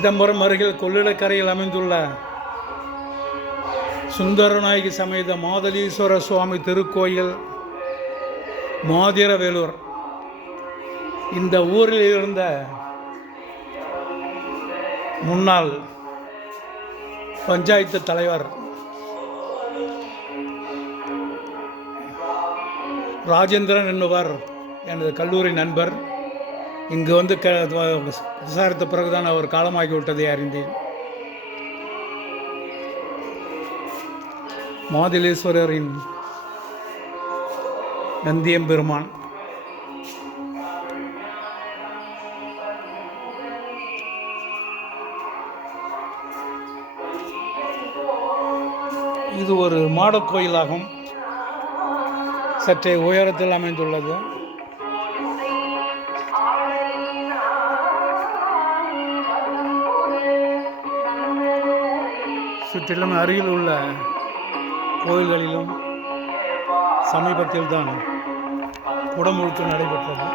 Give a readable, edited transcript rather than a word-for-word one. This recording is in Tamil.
சிதம்பரம் அருகில் கொள்ளிடக்கரையில் அமைந்துள்ள சுந்தரநாயகி சமேத மாதலீஸ்வர சுவாமி திருக்கோயில் மாதிரவேலூர். இந்த ஊரில் இருந்த முன்னாள் பஞ்சாயத்து தலைவர் ராஜேந்திரன் என்பவர் எனது கல்லூரி நண்பர். இங்கு வந்து விசாரித்த பிறகுதான் அவர் காலமாகிவிட்டதை அறிந்தேன். மாதலீஸ்வரரின் நந்தியம்பெருமான் இது ஒரு மாடக் கோயிலாகும். சற்றே உயரத்தில் அமைந்துள்ளது. சுற்றிலும் அருகில் உள்ள கோயில்களிலும் சமீபத்தில் தான் குடமுழுக்கு நடைபெற்றது.